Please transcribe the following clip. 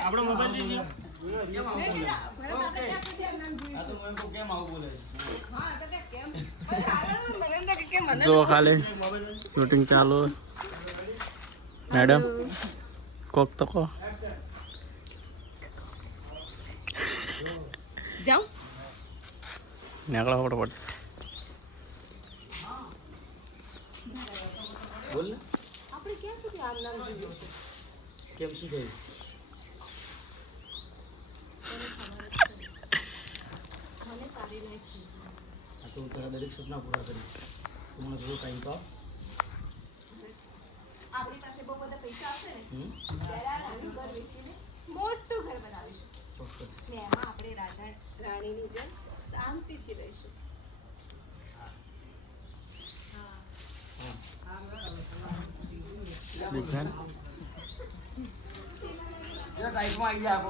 આપણો મોબાઈલ જો ખાલી શૂટિંગ ચાલુ મેડમ કોક તો કો જાઉં નીકળો ફટાફટ બોલ આપણે ક્યાં સુધી આમ નામ જોઈએ છે કેમ શું થયું મને સારી લાગી આ તો તારા દરેક સપના પૂરા કરી તું મને થોડો ટાઈમ તો આપણી પાસે બહુ બધા પૈસા આવશે ને ત્યારે આ નાનું ઘર વેચીને મોટું ઘર બનાવીશું ને એમાં આપણે રાણીની જેમ શાંતિથી રહીશું ટાઈટમાં આવી ગયા